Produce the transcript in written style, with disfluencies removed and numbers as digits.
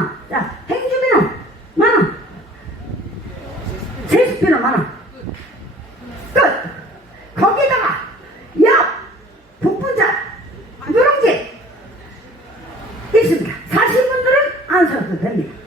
만원. 자, 행주비는 만원. 제습비는 만원. 끝. 거기다가 약, 복분자, 누룽지 있습니다. 사신 분들은 안 사셔도 됩니다.